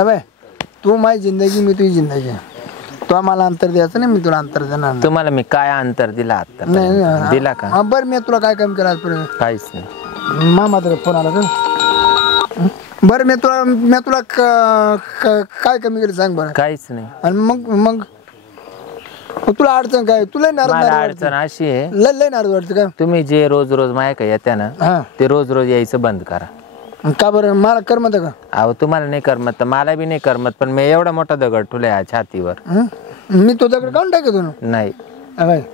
अबे तू माझी जिंदगी मी तुझी जिंदगी. तो मला अंतर द्यायचं नाही, मी तुला अंतर देणार नाही. तुम्हाला मी काय अंतर दिला आता? नाही दिला का? बरं मी तुला काय काम केलं आजपर्यंत? काहीच नाही. मात्र फोन आला का? बरं मी तुला काय कमी केलं सांग बरं. काहीच नाही. आणि मग तुला अडचण काय? तुला मला अडचण अशी आहे, लय नाराज वाटतं का? तुम्ही जे रोज रोज माय का येत्या ना, ते रोज रोज यायचं बंद करा. का बरं? मला करमत का? अहो तुम्हाला नाही करमत तर मला बी नाही करमत, पण मी एवढा मोठा दगड ठुलाय छातीवर. मी तो दगड काढून टाकतो ना. नाही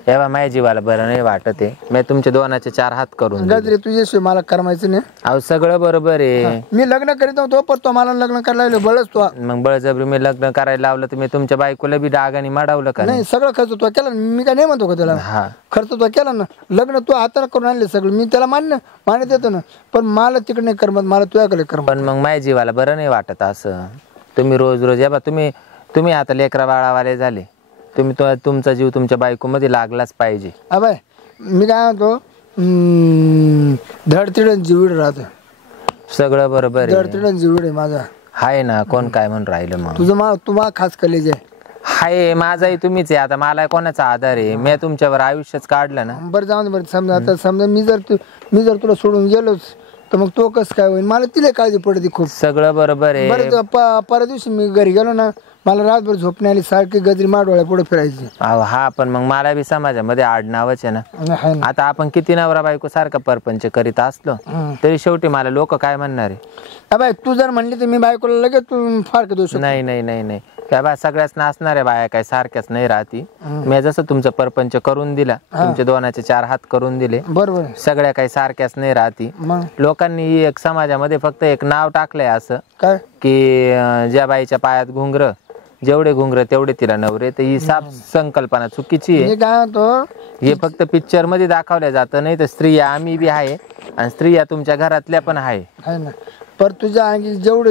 तेव्हा माझ्या जीवाला बरं नाही वाटत आहे. मी तुमच्या दोनाचे 4 हात करून गजरे तुझ्याशिवाय मला करमायचं नाही. अहो सगळं बरोबर आहे. मी लग्न करीत नव्हतो पण तो मला लग्न करायला बळच तो. मग बळजबरी मी लग्न करायला लावलं तर मी तुमच्या बायकोला बी डागाने माडवलं का? नाही सगळं खर्च तो केला. मी काय नाही म्हणतो का त्याला? हा खर्च तो केला ना. लग्न तू हाताने करून आणले सगळं, मी त्याला मान्य देतो ना. पण मला तिकडे नाही करमत, मला तुझ्याकडे करमत. पण मग माझ्या जीवाला बरं नाही वाटत असं. तुम्ही रोज रोज या बा, तुम्ही आता लेकरा बाळावाले झाले, तुम्ही तुमचा जीव तुमच्या बायको मध्ये लागलाच पाहिजे. अबाय मी काय म्हणतो, धडतिडन जीवड राहतो. सगळं बरोबर आहे. धडतिडन जीवड आहे माझा. हाय ना, कोण काय म्हणून राहिलं? मग तुझं तुम्हाला खास कलेज आहे. हाय माझाही तुम्हीच आहे. आता मला कोणाचा आधार आहे? मी तुमच्यावर आयुष्यच काढलं ना. बरं जाऊन बरं समजा आता समजा मी जर तुला सोडून गेलोच तर मग तो कसं काय होईल? मला तिला काळजी पडते खूप. सगळं बरोबर आहे. बरं परवा दिवशी मी घरी गेलो ना, मला रातभर झोप नाही आली, सारखी गजरी माडवाळ्या पुढे फिरायची. हा पण मग मला बी समाजामध्ये आडनावच आहे ना. आता आपण किती नवरा बायको सारखा परपंच करीत असलो तरी शेवटी मला लोक काय म्हणणार आहे? अबाय तू जर म्हणली तर मी बायकोला लगेच तू फारक देऊ शकतो. नाही काय बा, सगळ्याच नाचणाऱ्या बाया काय सारख्याच नाही राहती. मी जसं तुमचं परपंच करून दिला, तुमचे दोनाचे 4 हात करून दिले, बरोबर सगळ्या काही सारख्याच नाही राहती. लोकांनी एक समाजामध्ये फक्त एक नाव टाकलंय असं काय की ज्या बाईच्या पायात घुंगर, जेवढे घुंगर तेवढे तिला नवरे. तर ही साफ संकल्पना चुकीची आहे. हे फक्त पिक्चर मध्ये दाखवल्या जातं. नाही तर स्त्रिया आम्ही बी आहे आणि स्त्रिया तुमच्या घरातल्या पण आहे ना. पर तुझ्या अंगी जेवढे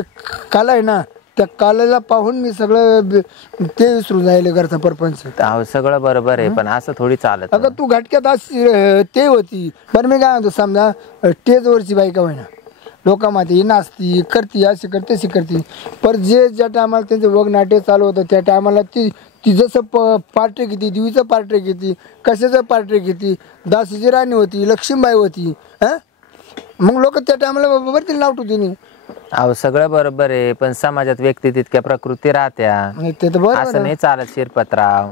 कला आहे ना, त्या कलेला पाहून मी सगळं ते विसरून जायले घरचा परपंच. सगळं बरोबर आहे, पण असं थोडी चालत. अगं तू घटक्यात अशी ते होती. बरं मी काय म्हणतो, समजा स्टेजवरची बायका होईना, लोकांमध्ये नाचती करती, अशी करते अशी करती. पर ज्या टायमाला त्यांचं वग नाट्य चालू होतं त्या टायमाला ती जसं पार्टी घेती, देवीचं पार्टी घेती, कशाचं पार्टी घेती, दासीची राणी होती, लक्ष्मीबाई होती. मग लोक त्या टायमाला बरोबर तिला नाव ठेवते. सगळं बरोबर आहे, पण समाजात व्यक्ती तितक्या प्रकृती राहत्या. असं नाही चालत शिरपतराव.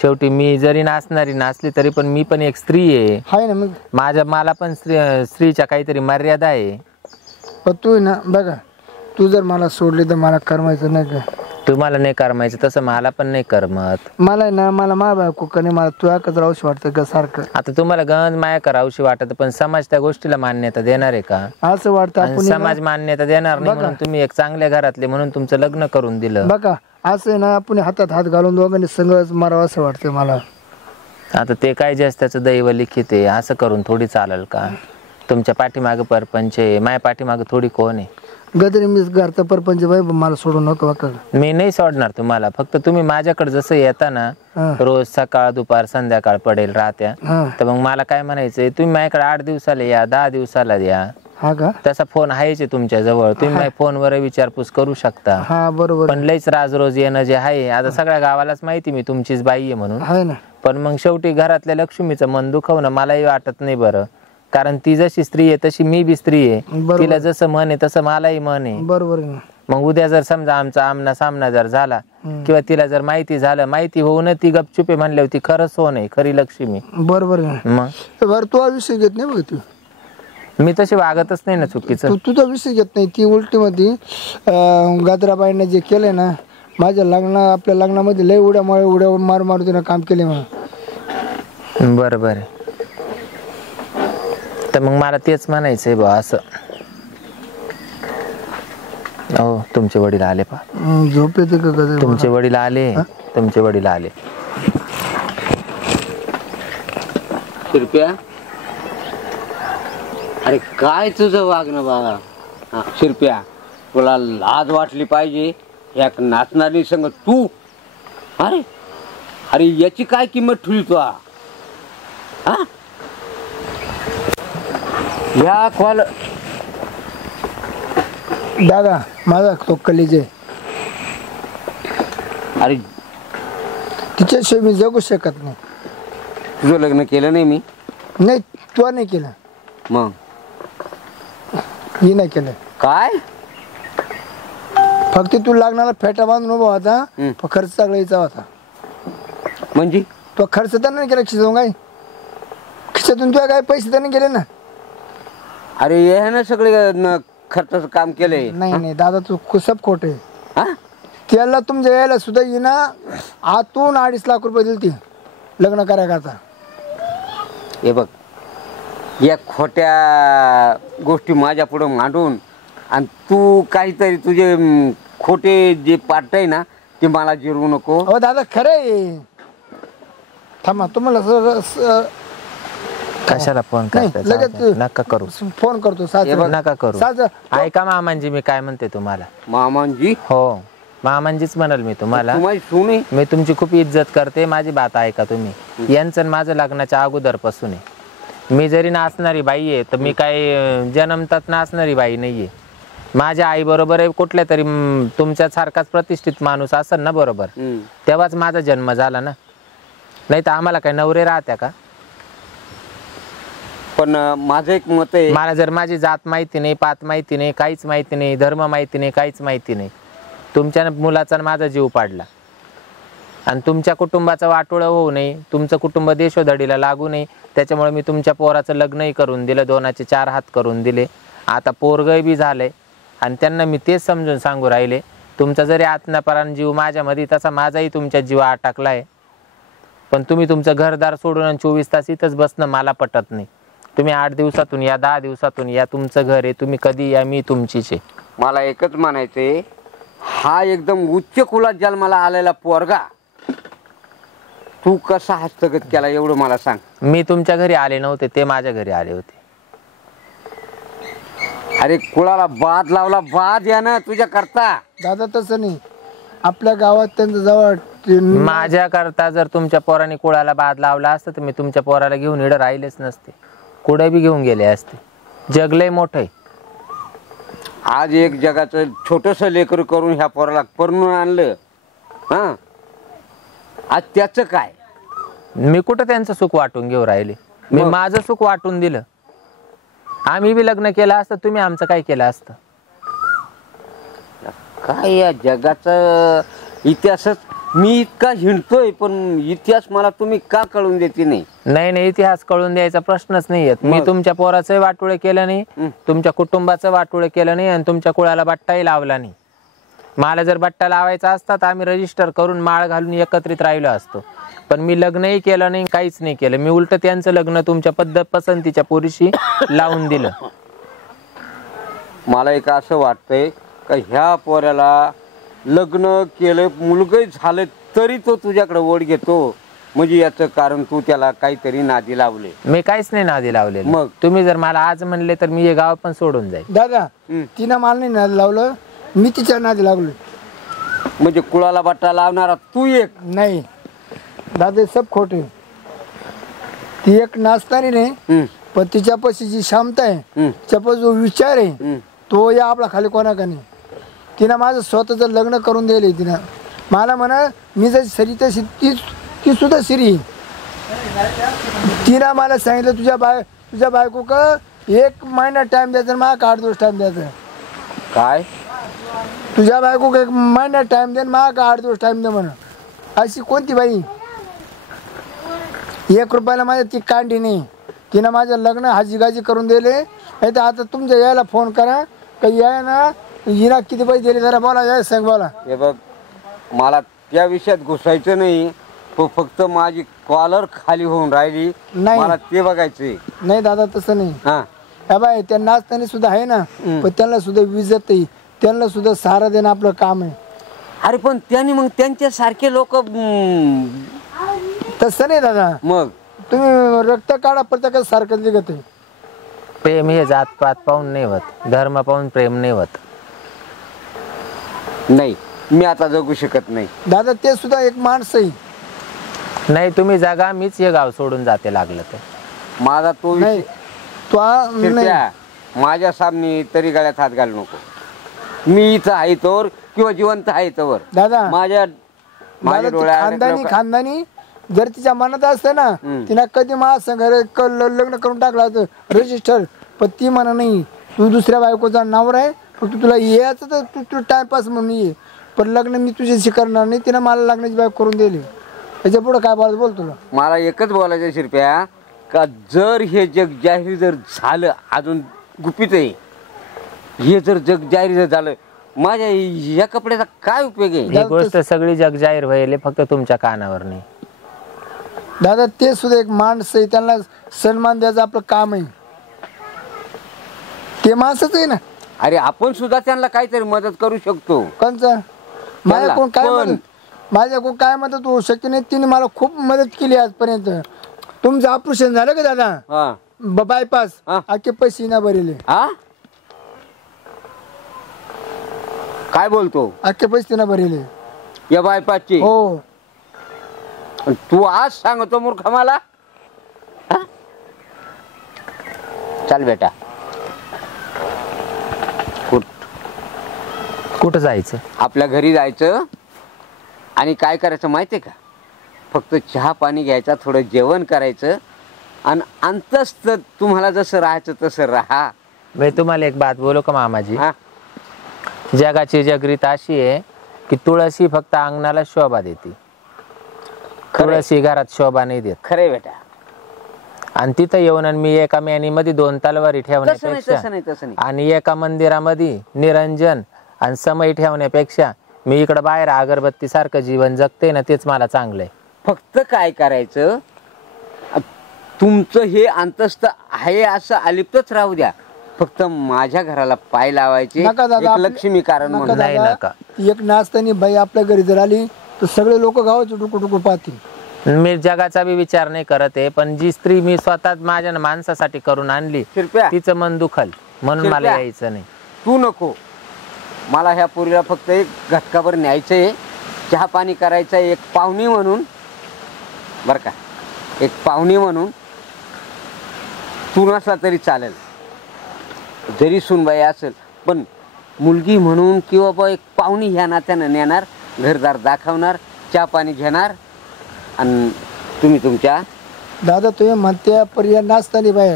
शेवटी मी जरी नाचणारी नाचली तरी पण मी पण एक स्त्री आहे ना. मला पण स्त्रीच्या काहीतरी मर्यादा आहे. पण तू ना बघा, तू जर मला सोडली तर मला करमायचं नाही का? तुम्हाला नाही करमायचं तसं मला पण नाही करमत. मला ना मला बायकोने मला तुझ्या कच राहूशी वाटतं का सारखं. आता तुम्हाला गंज माया करावशी वाटत, पण समाज त्या गोष्टीला मान्यता देणार आहे का? असं वाटतं. समाज मान्यता देणार नाही म्हणून तुम्ही एक चांगल्या घरातले म्हणून तुमचं लग्न करून दिलं. बघा असं ना, आपण हातात हात घालून दोघांनी संगच मारावं असं वाटतं मला. आता ते काय जे त्याचं दैव लिखित आहे, असं करून थोडी चालेल का? तुमच्या पाठीमागं परपंच आहे, माझ्या पाठीमागं थोडी कोण आहे? गदरी मी घरचा परपंच बाई, मला सोडून नको का? मी नाही सोडणार तुम्हाला. फक्त तुम्ही माझ्याकडे जसं येता ना, रोज सकाळ दुपार संध्याकाळ पडेल राहत्या, तर मग मला काय म्हणायचंय, तुम्ही माझ्याकडे 8 दिवसाला या, 10 दिवसाला द्या. हा का? तसा फोन आहेच तुमच्या जवळ, तुम्ही माझ्या फोनवर विचारपूस करू शकता. हा बरोबर. पण लईच राज रोज येणं जे आहे, आता सगळ्या गावालाच माहिती मी तुमचीच बाई आहे म्हणून. पण मग शेवटी घरातल्या लक्ष्मीचं मन दुखवणं मलाही वाटत नाही बरं. कारण ती जशी स्त्री आहे तशी मी बी स्त्री आहे. तिला जसं मन आहे तसं मलाही मन आहे. बरोबर. मग उद्या जर समजा आमचा आमना सामना जर झाला किंवा तिला जर माहिती झालं, माहिती होऊन ती गपचुपे म्हणले होती, खरंच हो नाही खरी लक्ष्मी. बरोबर. मग तू हा विषय घेत नाही बघ. तू मी तशी वागतच नाही ना चुकीचं. तुझा विषय घेत नाही. ती उलटी मध्ये गाजराबाईने जे केलंय ना, माझ्या आपल्या लग्नामध्ये लय उड्या मारू तिनं काम केले मला. बरोबर आहे. तर मग मला तेच म्हणायचंय बा असं. हो तुमचे वडील आले पा. झोप येते का? तुमचे वडील आले. तुमचे वडील आले. शिरप्या, अरे काय तुझं वागणं बाबा? शिरप्या, तुला लाज वाटली पाहिजे. एक नाचणारी संग तू. अरे अरे याची काय किंमत ठेवली तू? या कॉल दादा माझा तो कलेज आहे. अरे तिच्याशिवाय मी जगू शकत नाही. तुझं लग्न केलं नाही मी? नाही, तू नाही केलं. मग ही नाही केलं. काय? फक्त तू लग्नाला फेटा बांधून उभा होता, पण खर्च सगळा यायचा होता. म्हणजे तो खर्च तर नाही केला खिशातून, काय खिशातून तुला काय पैसे तर नाही गेले ना? अरे हे ना सगळे खर्चाचं काम केलंय. नाही दादा, तू खूप खोट आहे. त्याला तुमच्या यायला सुद्धा येईना, आतून 2.5 लाख रुपये दिले ती लग्न करायचा. हे बघ, या खोट्या गोष्टी माझ्या पुढे मांडून आणि तू काहीतरी तुझे खोटे जे पाठ आहे ना ते मला जिरवू नको. हो दादा, खरं आहे. थांबा, तुम्हाला कशाला फोन करता? लगेच नका करू, फोन करतो. नका करू. ऐका मामांजी, मी काय म्हणते तुम्हाला. मामांजी? हो, मामांजीच म्हणाल मी तुम्हाला. सुने, मी तुमची खूप इज्जत करते, माझी बात ऐका तुम्ही. यांचं माझं लग्नाच्या अगोदरपासून आहे. मी जरी नाचणारी बाई आहे तर मी काय जन्मतात नाचणारी बाई नाहीये. माझ्या आई बरोबर आहे कुठल्या तरी तुमच्या सारखाच प्रतिष्ठित माणूस असेल ना बरोबर, तेव्हाच माझा जन्म झाला ना. नाही तर आम्हाला काय नवरे राहत्या का? पण माझं एक मत आहे, मला जर माझी जात माहिती नाही, पात माहिती नाही, काहीच माहिती नाही, धर्म माहिती नाही, काहीच माहिती नाही, तुमच्या मुलाचा माझा जीव पाडला आणि तुमच्या कुटुंबाचं वाटोळं होऊ नये, तुमचं कुटुंब देशोधडीला लागू नये, त्याच्यामुळे मी तुमच्या पोराचं लग्नही करून दिलं, 2चे 4 हात करून दिले. आता पोरगही बी झालंय आणि त्यांना मी तेच समजून सांगू राहिले, तुमचा जरी आत्मापरान जीव माझ्यामध्ये तसा माझाही तुमच्या जीव अटकलाय. पण तुम्ही तुमचं घरदार सोडून 24 तास इथंच बसणं मला पटत नाही. तुम्ही 8 दिवसातून या, 10 दिवसातून या, तुमचं घर आहे, तुम्ही कधी या, मी तुमचीच आहे. मला एकच म्हणायचंय, हा एकदम उच्च कुलात जन्माला आलेला पोरगा तू कसा हस्तगत केला एवढं मला सांग. मी तुमच्या घरी आले नव्हते, ते माझ्या घरी आले होते. अरे कुळाला बाद लावला, बाद या ना तुझ्या करता. दादा तसं नाही, आपल्या गावात त्यांचं जवळ माझ्या करता जर तुमच्या पोराने कुळाला बाद लावला असतं तर मी तुमच्या पोराला घेऊन इकडे राहिलेच नसते, कुठे बी घेऊन गेले असते. जग लय मोठं आहे. आज एक जगाचं छोटस लेकर करून ह्या पोराला करून आणलं. हा, आज त्याचं काय? मी कुठं त्यांचं सुख वाटून घेऊ राहिले? मी माझं सुख वाटून दिलं. आम्ही बी लग्न केलं असतं, तुम्ही आमचं काय केलं असतं? काय या जगाचा इतिहासच मी इतका हिंडतोय, पण इतिहास मला तुम्ही का कळून देते नाही? नाही, इतिहास कळून द्यायचा प्रश्नच नाही येत. मी तुमच्या पोराचं वाटोळे केलं नाही, तुमच्या कुटुंबाचं वाटोळे केलं नाही आणि तुमच्या कुळाला बट्टाही लावला नाही. मला जर बट्टा लावायचा असता तर आम्ही रजिस्टर करून माळ घालून एकत्रित राहिलो असतो. पण मी लग्नही केलं नाही, काहीच नाही केलं. मी उलट त्यांचं लग्न तुमच्या पसंतीच्या पोरीशी लावून दिलं. मला एक असं वाटतंय का ह्या पोऱ्याला लग्न केलं, मुलगही झालं तरी तो तुझ्याकडे ओढ घेतो, म्हणजे याचं कारण तू त्याला काहीतरी नादी लावले. मी काहीच नाही नादी लावले. मग तुम्ही जर मला आज म्हणले तर मी हे गाव पण सोडून जाईल. दादा, तिनं मला नाही नादी लावलं, मी तिच्या नादी लागलो. म्हणजे कुळाला बट्टा लावणारा तू एक नाही दादा, सब खोटे. ती एक नाचणारी नाही, पण तिच्यापाशी जी क्षमता आहे, तिच्यापाशी जो विचार आहे, तो या आपला खाली कोणाका नाही. तिनं माझं स्वतःचं लग्न करून दिले. तिनं मला म्हणा मी जशी सरी तशी ती सुद्धा सिरी. तिनं मला सांगितलं तुझ्या बायको का 1 महिना टाइम द्यायचा, मला 8 दिवस टाइम द्यायचा. काय? तुझ्या बायको का 1 महिना टाइम दे, मला 8 दिवस टाइम दे म्हणा. अशी कोणती बाई? 1 रुपयाला माझ्या ती कांडी नाही. तिनं माझं लग्न हाजीगाजी करून दिले. नाही तर आता तुमच्या यायला फोन करा का या ना, हिना किती पैसे दिले जरा बोला, या सांग बोला. हे बघ, मला त्या विषयात घुसायचं नाही, फक्त माझी कॉलर खाली होऊन राहिली, मला ते बघायचंय. नाही दादा, तसं नाही. हा बाय, त्या नाचताना सुद्धा आहे ना, पण त्यांना सुद्धा विजत आहे, त्यांना सुद्धा सहारा देणं आपलं काम आहे. अरे पण त्यांनी मग त्यांच्यासारखे लोक तसं नाही दादा. मग तुम्ही रक्त काढा, प्रत्येक सारखं निघत आहे. प्रेम हे जातपात पाहून नाही होत, धर्म पाहून प्रेम नाही होत. नाही, मी आता जगू शकत नाही दादा. ते सुद्धा एक माणूस आहे. नाही, तुम्ही जागा, मीच हे गाव सोडून जाते लागलं तर. माझा तो नाही, माझ्या सामने तरी गळ्यात हात घालू नको. मी इथं आहे तोवर किंवा जिवंत आहे तोवर दादा, माझ्या खानदानी जर तिच्या मनात असतं ना तिनं कधी महासंघ लग्न करून टाकला होतं रजिस्टर. पण ती म्हणा नाही तू दुसऱ्या बायकोचा नवरा आहे फक्त तुला यायचं तर तू टाइमपास म्हणून ये पण लग्न मी तुझ्याशी करणार नाही. तिनं मला लग्नाची बायको करून दिली. त्याच्या पुढे काय बोल तुला. मला एकच बोलायचं शिरप्या का जर हे जग जाहीर जर झालं अजून गुपित आहे हे जर जग जाहीर जर झालं माझ्या या कपड्याचा काय उपयोग आहे. ही गोष्ट सगळी जग जाहीर व्हायला फक्त तुमच्या कानावर नाही दादा. ते सुद्धा एक माणसं आहे त्यांना सन्मान द्यायचं आपलं काम आहे. ते माणसंच आहे ना. अरे आपण सुद्धा त्यांना काहीतरी मदत करू शकतो. कोणचं माझ्याकडून काय मदत होऊ शकते नाही. तिने मला खूप मदत केली आजपर्यंत. तुमचं ऑपरेशन झालं का दादा बायपास आखे पैसे ना भरेले. काय बोलतो आखे पैसे ना भरेले या बायपासचे. हो तू आज सांगतो मूर्ख मला. चल बेटा कुठं जायचं आपल्या घरी जायचं आणि काय करायचं माहितीये का फक्त चहा पाणी घ्यायचा थोडं जेवण करायचं आणि अंतस्थ तुम्हाला जसं राहायचं तसं राहा. मी तुम्हाला एक बात बोलू का मामाजी. जगाची जगरीत अशी आहे की तुळशी फक्त अंगणाला शोभा देते तुळशी घरात शोभा नाही देत. खरे बेटा. आणि तिथं येऊन मी एका मॅनीमध्ये 2 तलवारी ठेवण्यापेक्षा आणि एका मंदिरामध्ये निरंजन आणि समय ठेवण्यापेक्षा मी इकडं बाहेर अगरबत्ती सारखं जीवन जगते ना तेच मला चांगलंय. फक्त काय करायचं तुमचं हे अंतस्थ आहे असं अलिप्तच राहू द्या. फक्त माझ्या घराला पाय लावायचे लक्ष्मी कारण नाही नका. एक नाचतानी बाई आपल्या घरी जर आली तर सगळे लोक गावाचे टुकू पाहतील. मी जगाचा बी विचार नाही करत आहे पण जी स्त्री मी स्वतः माझ्या माणसासाठी करून आणली तिचं मन दुखल म्हणून मला यायचं नाही. तू नको मला ह्या पोरीला फक्त एक घटकाभर न्यायचंय चहा पाणी करायचं एक पाहुणी म्हणून बर का. एक पाहुणी म्हणून तू नसला तरी चालेल जरी सुनबाई असेल पण मुलगी म्हणून किंवा एक पाहुणी ह्या नात्यानं नेणार घरदार दाखवणार चहा पाणी घेणार आणि तुम्ही तुमच्या दादा तुम्ही म्हणते पर्याय नाचतानी बाई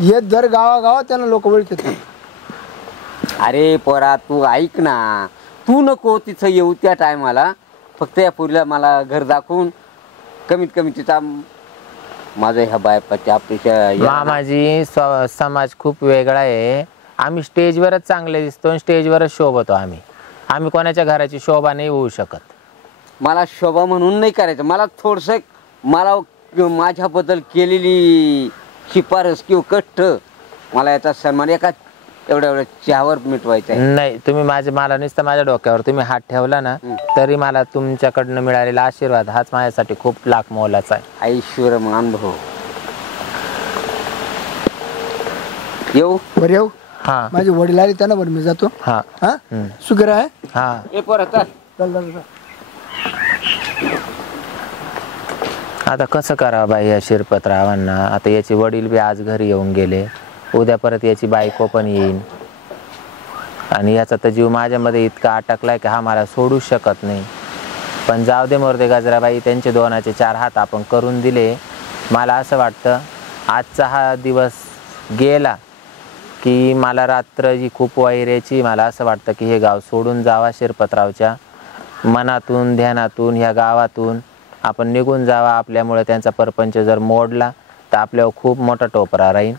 हे दर गावागावात त्यांना लोक ओळखतात. अरे पोरा तू ऐक ना तू नको तिथं येऊ त्या टायमाला फक्त या पोरीला मला घर दाखवून कमीत कमी तिचा माझं ह्या बायपाच्या आपल्या मामाजी समाज खूप वेगळा आहे. आम्ही स्टेजवरच चांगले दिसतो स्टेजवरच शोभतो. आम्ही कोणाच्या घराची शोभा नाही होऊ शकत. मला शोभा म्हणून नाही करायचं. मला थोडंसं मला माझ्याबद्दल केलेली शिफारस किंवा कष्ट मला याचा सन्मान एका एवढ्या चहावर मिटवायचा नाही. तुम्ही मला नुसतं माझ्या डोक्यावर तुम्ही हात ठेवला ना तरी मला तुमच्याकडनं मिळालेला आशीर्वाद हाच माझ्यासाठी खूप लाख मोलाचा आहे. ऐश्वर अनुभव. येऊ बरं येऊ. हा माझे वडील आले त्यांना बरं मी जातो. हा हा शुगर आहे. हा आता कसं करावं बाई या शिरपतरावांना. आता याचे वडील बी आज घरी येऊन गेले उद्या परत याची बायको पण येईन आणि याचा तर जीव माझ्यामध्ये इतका अटकलाय की हा मला सोडू शकत नाही. पण जाऊ दे मोरदे गजराबाई त्यांचे 2चे 4 हात आपण करून दिले. मला असं वाटतं आजचा हा दिवस गेला की मला रात्र जी खूप वैऱ्याची मला असं वाटतं की हे गाव सोडून जावा. शिरपतरावच्या मनातून ध्यानातून ह्या गावातून आपण निघून जावा. आपल्यामुळे त्यांचा परपंच जर मोडला तर आपल्यावर खूप मोठा टोपरा राहील.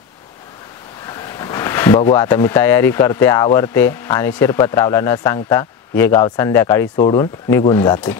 बघू आता मी तयारी करते आवरते आणि शिरपतरावला न सांगता हे गाव संध्याकाळी सोडून निघून जाते.